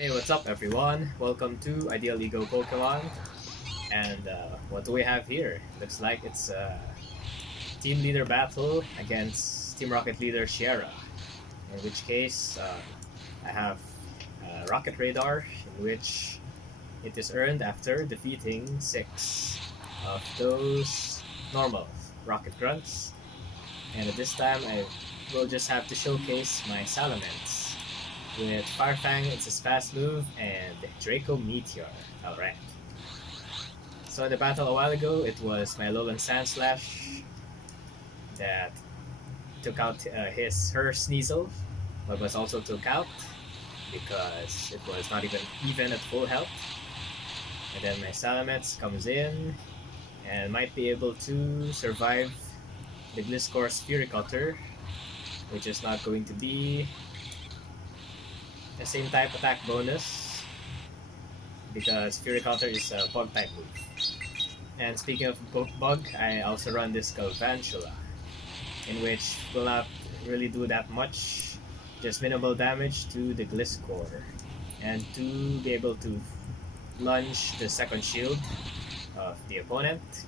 Hey, what's up, everyone? Welcome to Ideal Ego Pokemon. And what do we have here? Looks like it's a team leader battle against Team Rocket leader Sierra. In which case, I have Rocket Radar, in which it is earned after defeating 6 of those normal Rocket Grunts. And at this time, I will just have to showcase my Salamence. With Firefang, it's his fast move, and Draco Meteor. Alright. So in the battle a while ago, it was my Alolan Sandslash that took out her Sneasel, but was also took out because it was not even at full health. And then my Salamence comes in and might be able to survive the Gliscor's Fury Cutter, which is not going to be the same type attack bonus because Fury Cutter is a bug type move. And speaking of bug, I also run this Galvantula, in which will not really do that much, just minimal damage to the Gliscor, and to be able to launch the second shield of the opponent.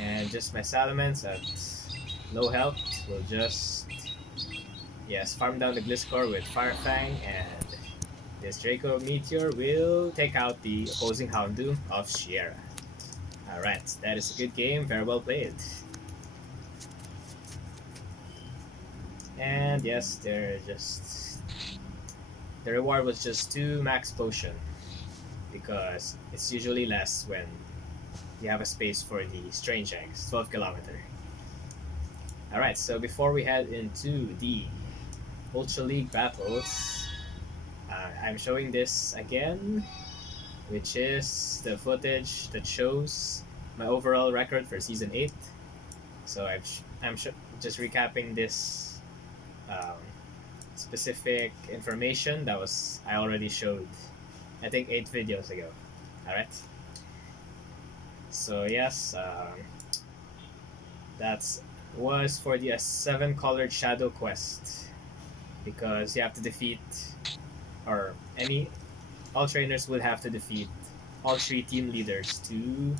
And just my Salamence at low health will just farm down the Gliscor with Firefang, and this Draco Meteor will take out the opposing Houndoom of Sierra. Alright, that is a good game, very well played. And yes, the reward was just 2 max potion because it's usually less when you have a space for the strange eggs, 12 kilometer. Alright, so before we head into the Ultra League battles, I'm showing this again, which is the footage that shows my overall record for Season 8. So I'm just recapping this specific information that I already showed, I think 8 videos ago. Alright. So yes, that's was for the 7 colored shadow quest, because you have to defeat, or all trainers will have to defeat all 3 team leaders to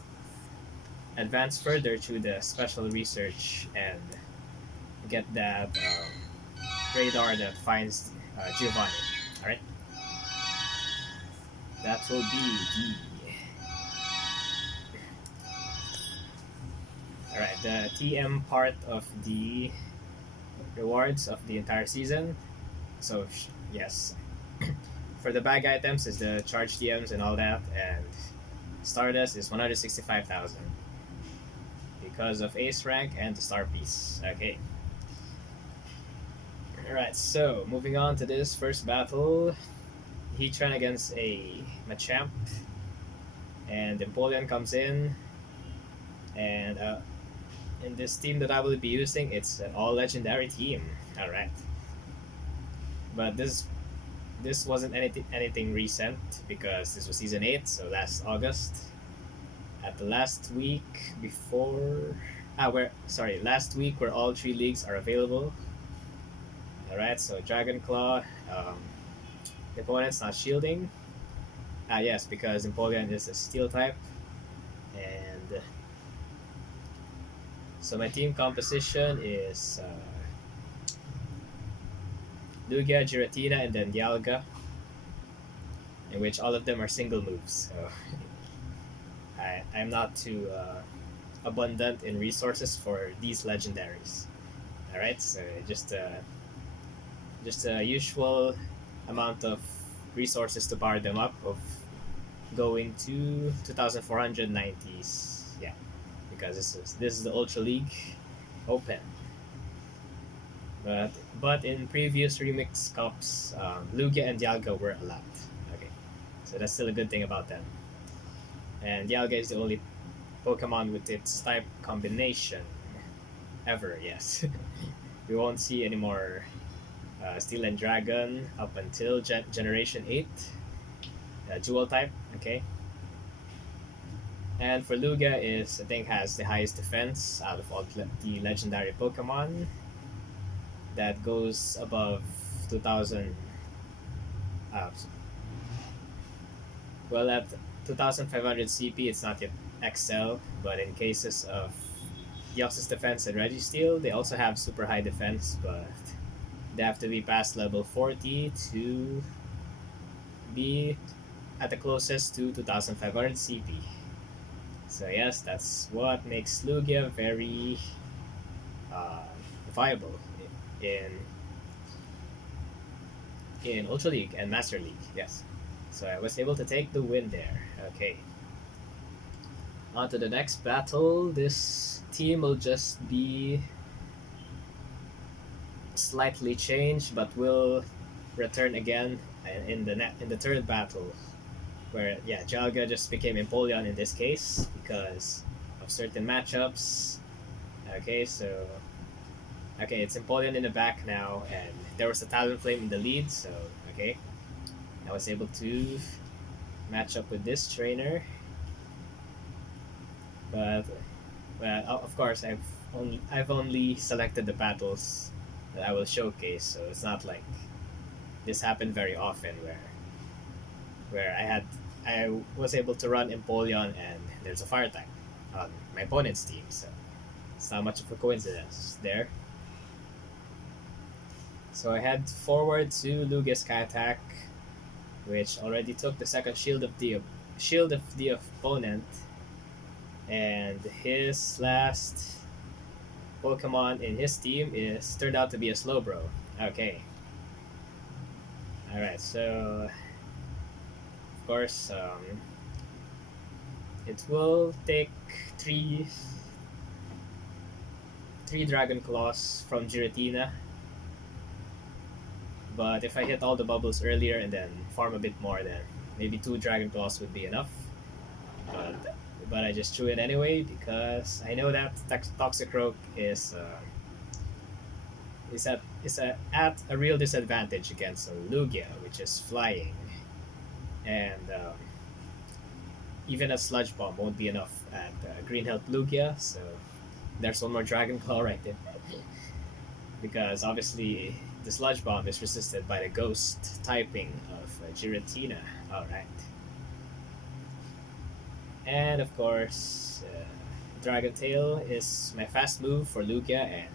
advance further to the special research and get that radar that finds Giovanni. Alright? That will be the TM part of the rewards of the entire season. So yes, for the bag items is the charge TMs and all that, and Stardust is 165,000 because of Ace rank and the Star Piece. Okay. Alright, so moving on to this first battle. Heatran against a Machamp, and Empoleon comes in, and in this team that I will be using, it's an all legendary team. Alright. But this wasn't anything recent because this was season 8, so last August. At the last week before last week where all 3 leagues are available. Alright, so Dragon Claw, the opponent's not shielding. Yes, because Empoleon is a steel type. And so my team composition is Lugia, Giratina, and then Dialga, in which all of them are single moves. So I'm not too abundant in resources for these legendaries. Alright, so just a usual amount of resources to power them up of going to 2,490s. Yeah, because this is the Ultra League Open. But in previous Remix Cups, Lugia and Dialga were allowed. Okay, so that's still a good thing about them. And Dialga is the only Pokemon with its type combination ever. Yes, we won't see any more Steel and Dragon up until Generation 8. Dual type, okay. And for Lugia I think has the highest defense out of all the legendary Pokemon. That goes above 2,000 Uh, well, at 2500 CP, it's not yet XL, but in cases of Deoxys Defense and Registeel, they also have super high defense, but they have to be past level 40 to be at the closest to 2500 CP. So yes, that's what makes Lugia very uh, viable in Ultra League and Master League. Yes, so I was able to take the win there. Okay, on to the next battle. This team will just be slightly changed, but will return again in the third battle, where yeah, Jalga just became Empoleon in this case because of certain matchups. Okay, so okay, it's Empoleon in the back now, and there was a Talonflame in the lead, so okay, I was able to match up with this trainer. But well, of course, I've only selected the battles that I will showcase, so it's not like this happened very often where I was able to run Empoleon and there's a fire type on my opponent's team, so it's not much of a coincidence there. So I head forward to Lugia's Sky Attack, which already took the second shield of the opponent, and his last Pokemon in his team is turned out to be a Slowbro. Okay. Alright, so of course it will take three Dragon Claws from Giratina. But if I hit all the bubbles earlier and then farm a bit more, then maybe 2 Dragon Claws would be enough. But I just threw it anyway because I know that Toxicroak at a real disadvantage against Lugia, which is flying, and even a Sludge Bomb won't be enough at Green Health Lugia. So there's one more Dragon Claw right there, because obviously the Sludge Bomb is resisted by the Ghost typing of Giratina. All right. And of course, Dragon Tail is my fast move for Lugia, and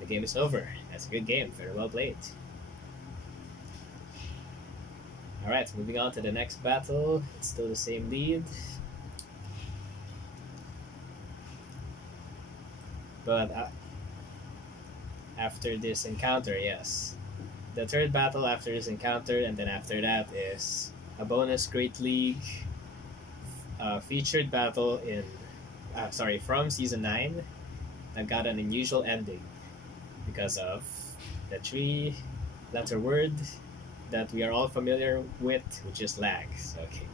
the game is over. That's a good game. Very well played. Alright, moving on to the next battle. It's still the same lead. But after this encounter, yes. The third battle after this encounter, and then after that is a bonus Great League featured battle from Season 9 that got an unusual ending because of the 3-letter word that we are all familiar with, which is lag. Okay.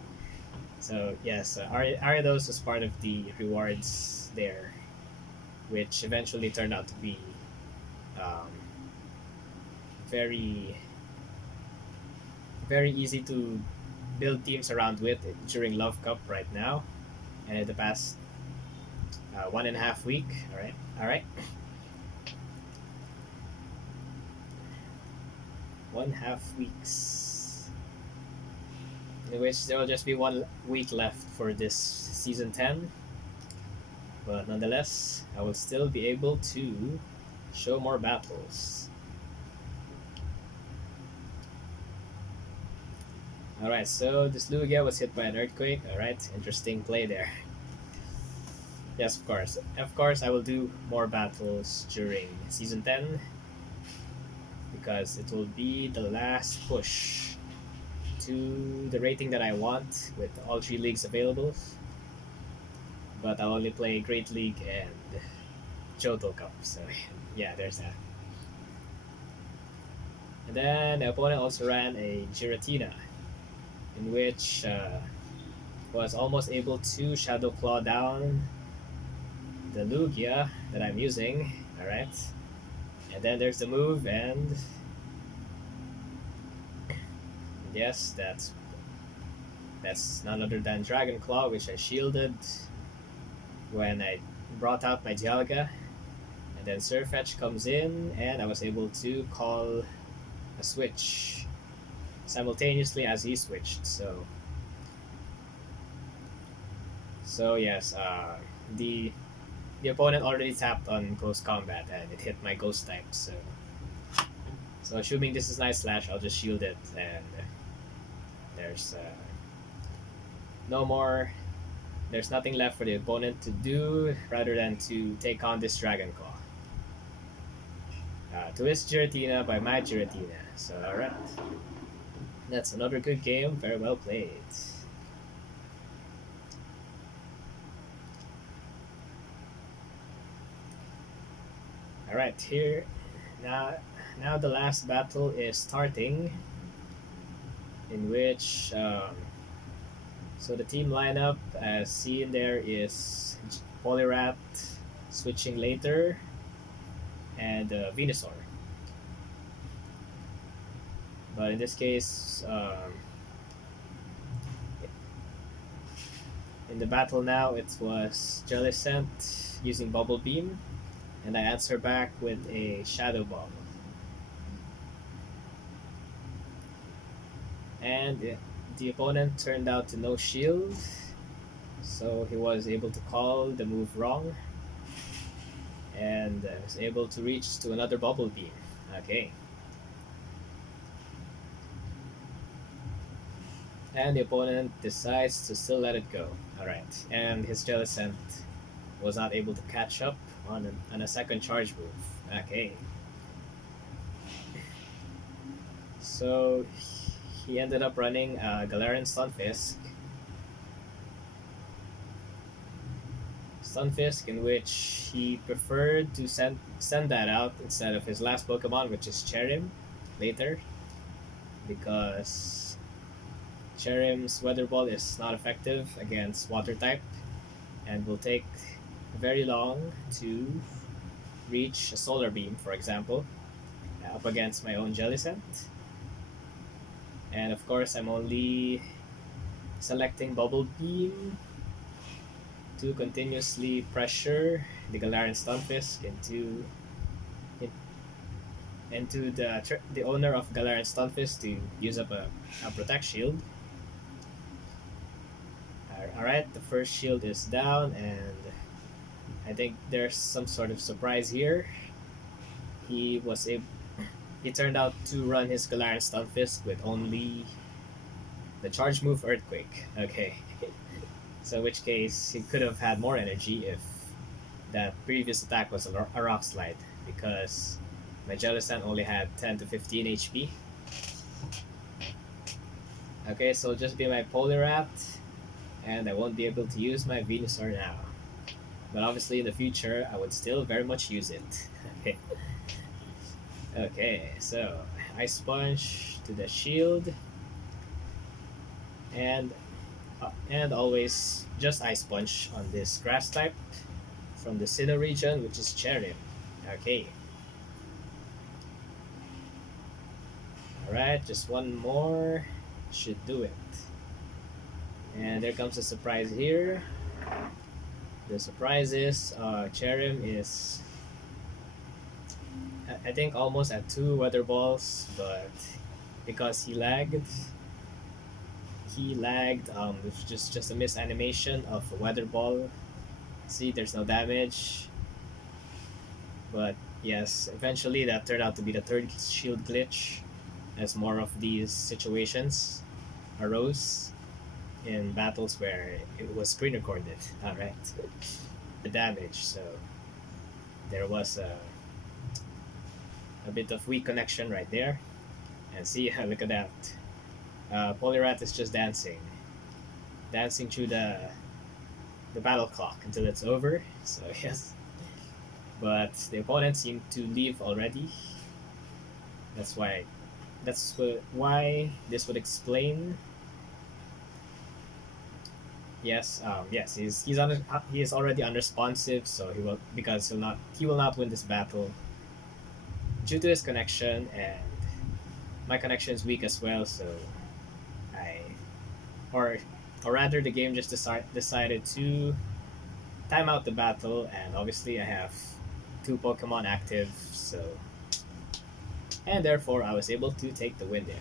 So yes, Ariados was part of the rewards there, which eventually turned out to be um, very very easy to build teams around with during Love Cup right now, and in the past 1.5 week. All right. 1.5 weeks, in which there will just be 1 week left for this season 10. But nonetheless, I will still be able to show more battles. Alright, so this Lugia was hit by an earthquake. Alright, interesting play there. Yes, of course. Of course, I will do more battles during Season 10 because it will be the last push to the rating that I want with all 3 leagues available. But I'll only play Great League and Johto Cup, so yeah, there's that. And then the opponent also ran a Giratina, in which was almost able to Shadow Claw down the Lugia that I'm using. Alright. And then there's the move, and yes, that's none other than Dragon Claw, which I shielded when I brought out my Dialga. And then Surfetch comes in, and I was able to call a switch. simultaneously as he switched. So yes, the the opponent already tapped on Ghost Combat and it hit my Ghost type. So assuming this is Night Slash, I'll just shield it and there's no more. There's nothing left for the opponent to do rather than to take on this Dragon Claw. To his Giratina by my Giratina. So alright, that's another good game. Very well played. Alright, here now the last battle is starting, in which so the team lineup as seen there is Poliwrath switching later and Venusaur. But in this case, in the battle now, it was Jellicent using Bubble Beam, and I answer back with a Shadow Ball. And the opponent turned out to no shield, so he was able to call the move wrong and was able to reach to another Bubble Beam. Okay. And the opponent decides to still let it go. Alright, and his Jellicent was not able to catch up on a second charge move. Okay. So he ended up running Galarian Stunfisk. Stunfisk, in which he preferred to send that out instead of his last Pokemon, which is Cherim, later, because Cherim's Weather Ball is not effective against Water type and will take very long to reach a Solar Beam, for example, up against my own Jellicent. And of course, I'm only selecting Bubble Beam to continuously pressure the Galarian Stunfisk into the owner of Galarian Stunfisk to use up a Protect Shield. Alright, the first shield is down, and I think there's some sort of surprise here. He turned out to run his Galarian Stunfisk with only the charge move Earthquake. Okay. So in which case, he could have had more energy if that previous attack was a Rock Slide, because my Jellicent only had 10 to 15 HP. Okay, so just be my Poliwrath, and I won't be able to use my Venusaur now. But obviously in the future, I would still very much use it. Okay. Okay, so Ice Sponge to the shield, and always just Ice Punch on this Grass type from the Sinnoh region, which is Cherim. Okay. Alright, just one more should do it. And there comes a surprise here. The surprise is Cherim is, I think, almost at 2 Weather Balls, but because he lagged with just a misanimation of a Weather Ball. See, there's no damage. But yes, eventually that turned out to be the third shield glitch, as more of these situations arose in battles where it was screen recorded. Alright. The damage, so there was a bit of weak connection right there. And see, look at that. Poliwrath is just dancing through the battle clock until it's over. So yes, but the opponent seemed to leave already. That's why this would explain. Yes, yes, he is already unresponsive, so he will not win this battle due to his connection, and my connection is weak as well. So or rather, the game just decided to time out the battle, and obviously I have 2 Pokemon active, so, and therefore I was able to take the win there.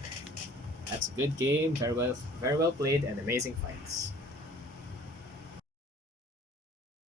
That's a good game. Very well played, and amazing fights.